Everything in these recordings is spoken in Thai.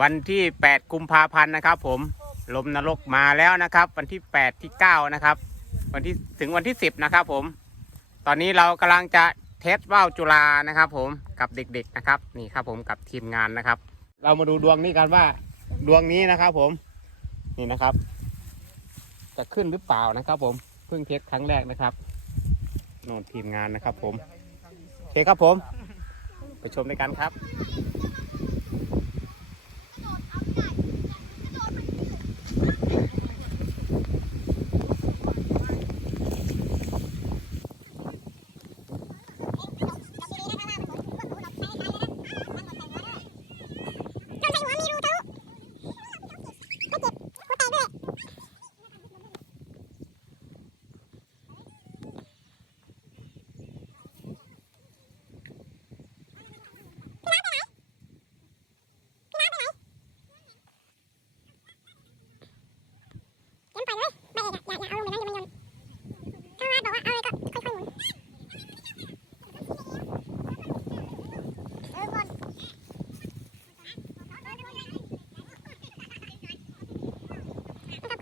วันที่ 8 กุมภาพันธ์นะครับผมลมนรกมาแล้วนะครับ วันที่ 8 ที่ 9 นะครับ วันที่ถึงวันที่ 10 นะครับผม ตอนนี้เรากำลังจะเทสว่าวจุฬานะครับ ผมกับเด็กๆนะครับ นี่ครับผมกับทีมงานนะครับ เรามาดูดวงนี้กันว่าดวงนี้นะครับ ผมนี่นะครับ จะขึ้นหรือเปล่านะครับผมเพิ่งเทสครั้งแรกนะครับโน่นทีมงานนะครับ ผมโอเคครับผม ไปชมด้วยกันครับ เก็บไปเลยไม่อย่าอย่าอย่าเอาลงไปนะเดี๋ยวมันโยนถ้าว่าบอกว่าเอาเลยก็ค่อยๆหมุนเออก่อนนะครับ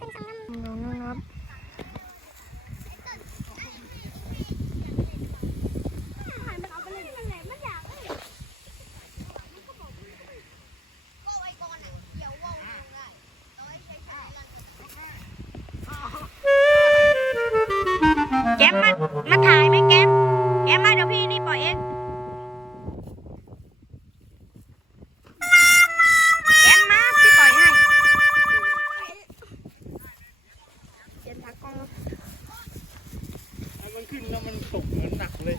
ขึ้นสองลำ น้องนะครับ แก้มมา มาถ่ายไหมแก้มแก้มมาเดี๋ยวพี่นี่ปล่อยเอง แก้มมาพี่ปล่อยให้ เย็นพักกล้อง มันขึ้นแล้ว มันตกเหมือนหนักเลย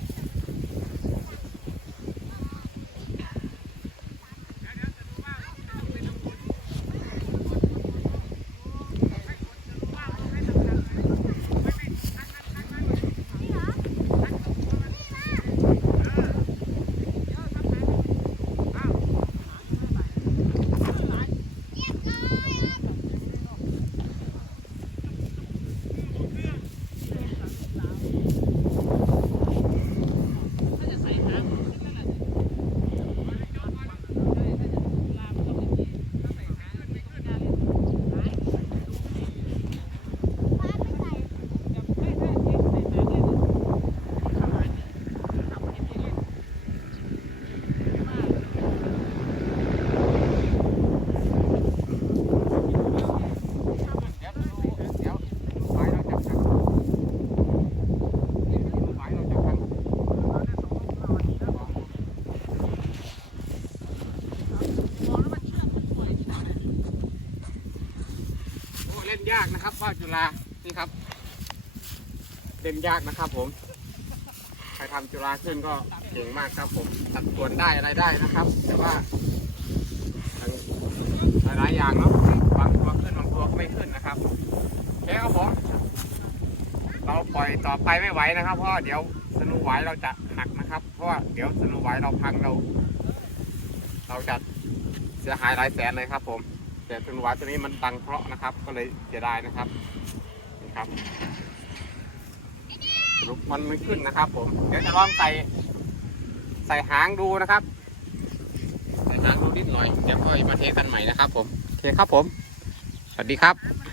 เดี๋ยวดูเดี๋ยวไว้เราจับทางไว้เราจับทางโอ้เล่น ยากนะครับว่าวจุฬานี่ครับ เล่นยากนะครับ ผม ใครทำจุฬาขึ้นก็เก่งมากครับ ผมตัดส่วนได้อะไรได้นะครับ แต่ว่าหลายๆอย่างเนาะบางตัวขึ้นบางตัวก็ไม่ขึ้นนะครับโอเคครับผมเราปล่อยต่อไปไม่ไหวนะครับเพราะว่าเดี๋ยวสนุไหวเราจะหักนะครับ เพราะว่าเดี๋ยวสนุไหวเราพังเรา เราจะเสียหายหลายแสนเลยครับผม แต่สนุไหวตัวนี้มันตังเคราะห์นะครับ ก็เลยเสียดายนะครับนี่ครับสรุปมันไม่ขึ้นนะครับ ผมเดี๋ยวจะลองใส่ใส่หางดูนะครับ ใส่หางดูนิดหน่อยเดี๋ยวค่อยมาเทสกันใหม่นะครับ ผมโอเคครับผม สวัสดีครับ